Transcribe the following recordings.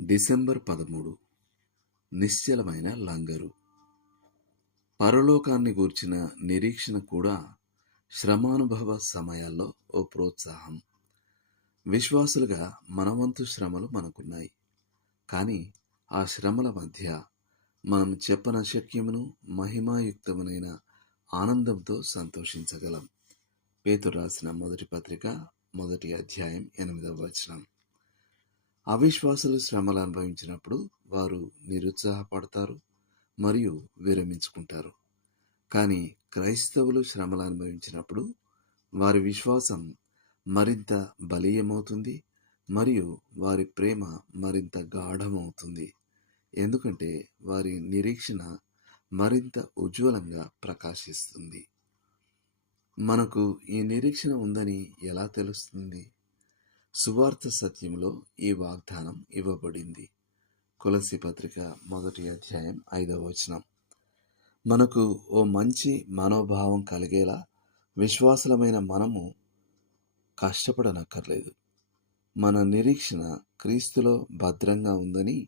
December 13. నిశ్చలమైన లంగరు. పరలోకాన్ని గూర్చిన నిరీక్షణ కూడా శ్రమానుభవ సమయాల్లో ఓ ప్రోత్సాహం. విశ్వాసులుగా మనవంతు శ్రమలు మనకున్నాయి. కానీ ఆ శ్రమల మధ్య మనం చెప్పనశక్యమును మహిమాయుక్తమునైన ఆనందంతో సంతోషించగలం. పేతురు రాసిన మొదటి పత్రిక 1వ అధ్యాయం 8వ వచనం. అవిశ్వాసులు శ్రమలు అనుభవించినప్పుడు వారు నిరుత్సాహపడతారు మరియు విరమించుకుంటారు. కానీ క్రైస్తవులు శ్రమలు అనుభవించినప్పుడు వారి విశ్వాసం మరింత బలీయమవుతుంది మరియు వారి ప్రేమ మరింత గాఢమవుతుంది. ఎందుకంటే వారి నిరీక్షణ మరింత ఉజ్వలంగా ప్రకాశిస్తుంది. మనకు ఈ నిరీక్షణ ఉందని ఎలా తెలుస్తుంది? సువార్త సత్యంలో ఈ వాగ్దానం ఇవ్వబడింది. కొలస్సీ పత్రిక 1వ అధ్యాయం 5వ వచనం. మనకు ఓ మంచి మనోభావం కలిగేలా విశ్వాసులమైన మనము కష్టపడనక్కర్లేదు. మన నిరీక్షణ క్రీస్తులో భద్రంగా ఉందని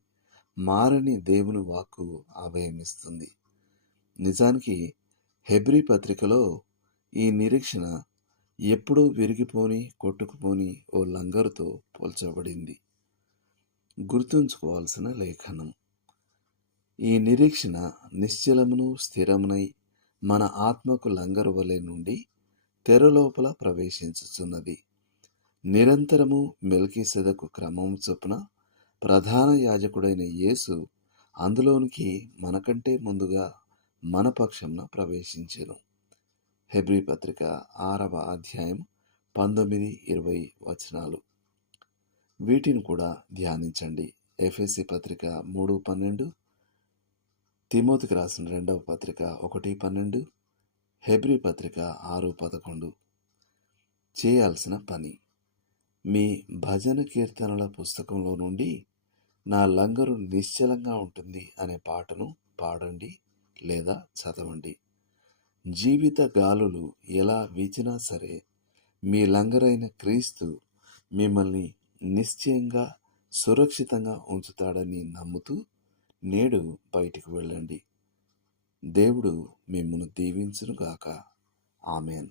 మారని దేవుని వాక్కు అభయమిస్తుంది. నిజానికి హెబ్రీ పత్రికలో ఈ నిరీక్షణ ఎప్పుడూ విరిగిపోని కొట్టుకుపోని ఓ లంగరుతో పోల్చబడింది. గుర్తుంచుకోవాల్సిన లేఖనం. ఈ నిరీక్షణ నిశ్చలమును స్థిరమునై మన ఆత్మకు లంగరు వలె నుండి తెరలోపల ప్రవేశించుచున్నది. నిరంతరము మెల్కీసెదకు క్రమము చొప్పున ప్రధాన యాజకుడైన యేసు అందులోనికి మనకంటే ముందుగా మన పక్షంన ప్రవేశించెను. హెబ్రీ పత్రిక 6వ అధ్యాయం 19-20 వచనాలు. వీటిని కూడా ధ్యానించండి. ఎఫెసీ పత్రిక 3:12, తిమోతికి రాసిన 2వ పత్రిక 1:12, హెబ్రీ పత్రిక 6:11. చేయాల్సిన పని. మీ భజన కీర్తనల పుస్తకంలో నుండి నా లంగరు నిశ్చలంగా ఉంటుంది అనే పాటను పాడండి లేదా చదవండి. జీవిత గాలులు ఎలా వీచినా సరే మీ లంగరైన క్రీస్తు మిమ్మల్ని నిశ్చయంగా సురక్షితంగా ఉంచుతాడని నమ్ముతూ నేడు బయటికి వెళ్ళండి. దేవుడు మిమ్మల్ని దీవించునుగాక. ఆమెన్.